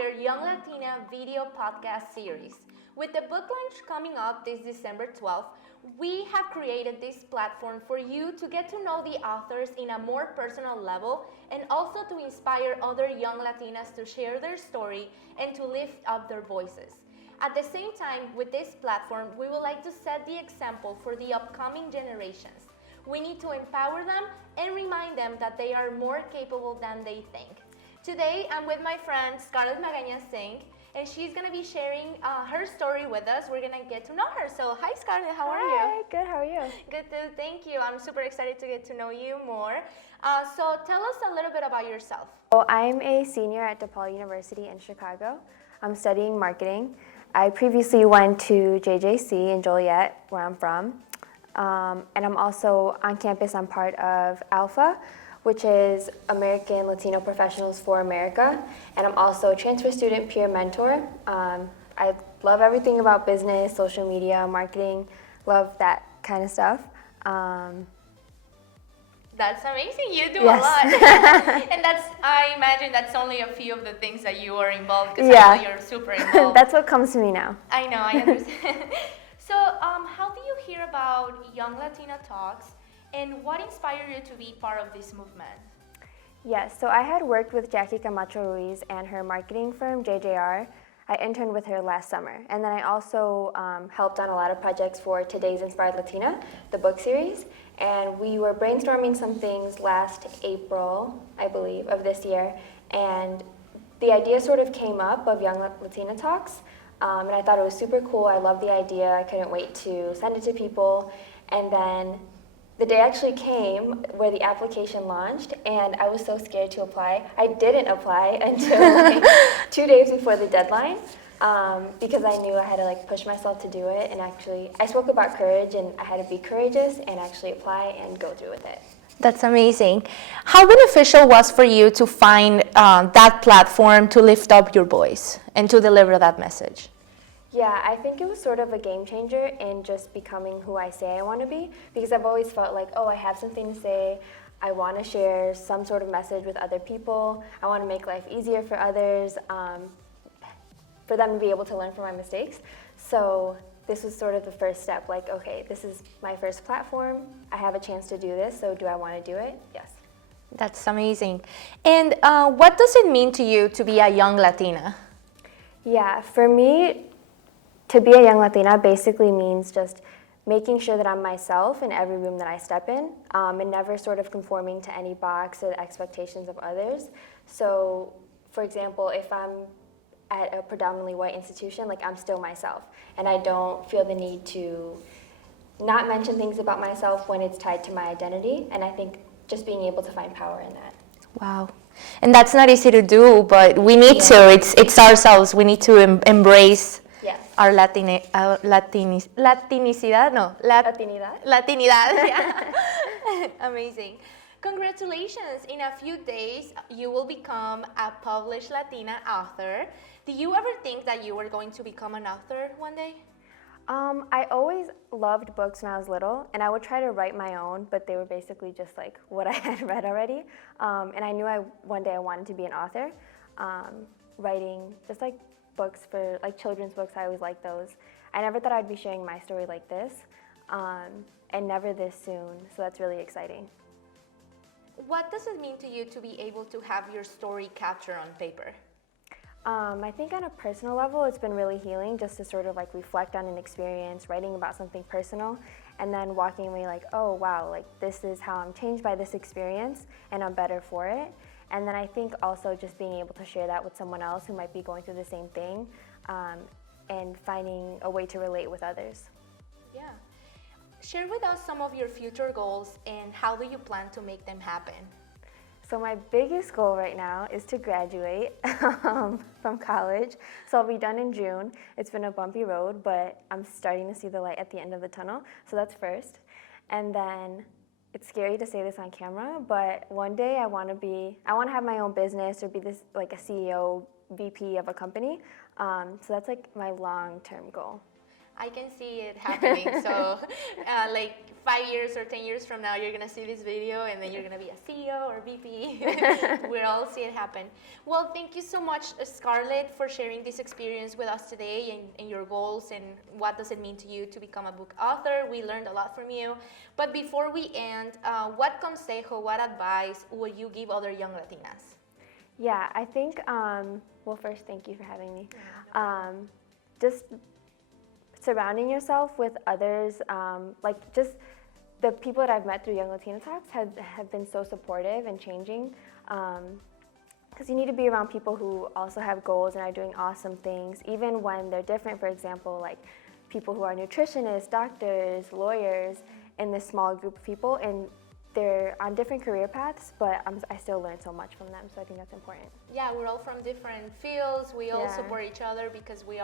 Inspired Young Latina video podcast series. With the book launch coming up this December 12th, we have created this platform for you to get to know the authors in a more personal level and also to inspire other young Latinas to share their story and to lift up their voices. At the same time, with this platform, we would like to set the example for the upcoming generations. We need to empower them and remind them that they are more capable than they think. Today, I'm with my friend Scarlett Singh, and she's going to be sharing her story with us. We're going to get to know her. So, hi Scarlett, how are you? Hi, good, how are you? Good too, thank you. I'm super excited to get to know you more. So, tell us a little bit about yourself. Well, I'm a senior at DePaul University in Chicago. I'm studying marketing. I previously went to JJC in Joliet, where I'm from. And I'm also on campus, I'm part of Alpha, which is American Latino Professionals for America. And I'm also a transfer student peer mentor. I love everything about business, social media, marketing, love that kind of stuff. That's amazing, you do yes. a lot. And I imagine that's only a few of the things that you are involved, because I know you're super involved. That's what comes to me now. I know, I understand. So, how do you hear about Young Latina Talks, and what inspired you to be part of this movement? Yes, so I had worked with Jackie Camacho Ruiz and her marketing firm, JJR. I interned with her last summer. And then I also helped on a lot of projects for Today's Inspired Latina, the book series. And we were brainstorming some things last April, I believe, of this year. And the idea sort of came up of Young Latina Talks. And I thought it was super cool. I loved the idea. I couldn't wait to send it to people. And then the day actually came where the application launched, and I was so scared to apply. I didn't apply until like 2 days before the deadline because I knew I had to push myself to do it. And actually, I spoke about courage, and I had to be courageous and actually apply and go through with it. That's amazing. How beneficial was for you to find that platform to lift up your voice and to deliver that message? Yeah, I think it was sort of a game changer in just becoming who I say I want to be, because I've always felt like, oh, I have something to say, I want to share some sort of message with other people, I want to make life easier for others, for them to be able to learn from my mistakes. So this was sort of the first step, like, okay, this is my first platform, I have a chance to do this, so do I want to do it? Yes. That's amazing. And what does it mean to you to be a young Latina? Yeah, for me, to be a young Latina basically means just making sure that I'm myself in every room that I step in, and never sort of conforming to any box or the expectations of others. So, for example, if I'm at a predominantly white institution, I'm still myself, and I don't feel the need to not mention things about myself when it's tied to my identity, and I think just being able to find power in that. Wow. And that's not easy to do, but we need to. It's ourselves. We need to embrace our Latinicidad, no. Latinidad? Latinidad, yeah. Amazing. Congratulations. In a few days, you will become a published Latina author. Did you ever think that you were going to become an author one day? I always loved books when I was little, and I would try to write my own, but they were basically just what I had read already. And I knew one day I wanted to be an author, writing just books for children's books. I always liked those. I never thought I'd be sharing my story like this, and never this soon, so that's really exciting. What does it mean to you to be able to have your story captured on paper? I think on a personal level, it's been really healing just to sort of reflect on an experience, writing about something personal, and then walking away oh wow, this is how I'm changed by this experience, and I'm better for it. And then I think also just being able to share that with someone else who might be going through the same thing, and finding a way to relate with others. Yeah. Share with us some of your future goals and how do you plan to make them happen? So my biggest goal right now is to graduate from college. So I'll be done in June. It's been a bumpy road, but I'm starting to see the light at the end of the tunnel. So that's first. And then it's scary to say this on camera, but one day I want to have my own business or be this a CEO, VP of a company. So that's my long-term goal. I can see it happening. So, like 5 years or 10 years from now, you're gonna see this video, and then you're gonna be a CEO or VP. We'll all see it happen. Well, thank you so much, Scarlett, for sharing this experience with us today, and your goals, and what does it mean to you to become a book author. We learned a lot from you. But before we end, what consejo, what advice would you give other young Latinas? Yeah, I think, well, first, thank you for having me. Just surrounding yourself with others, like just the people that I've met through Young Latina Talks have been so supportive and changing. Because you need to be around people who also have goals and are doing awesome things, even when they're different. For example, like people who are nutritionists, doctors, lawyers, in this small group of people, and they're on different career paths, but I still learn so much from them, so I think that's important. Yeah, we're all from different fields. We all support each other because we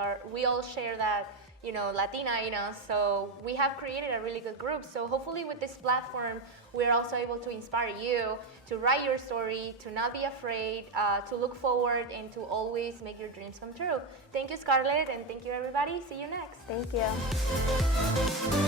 all share that, Latina, so we have created a really good group. So hopefully with this platform, we're also able to inspire you to write your story, to not be afraid, to look forward, and to always make your dreams come true. Thank you, Scarlett, and thank you, everybody. See you next. Thank you.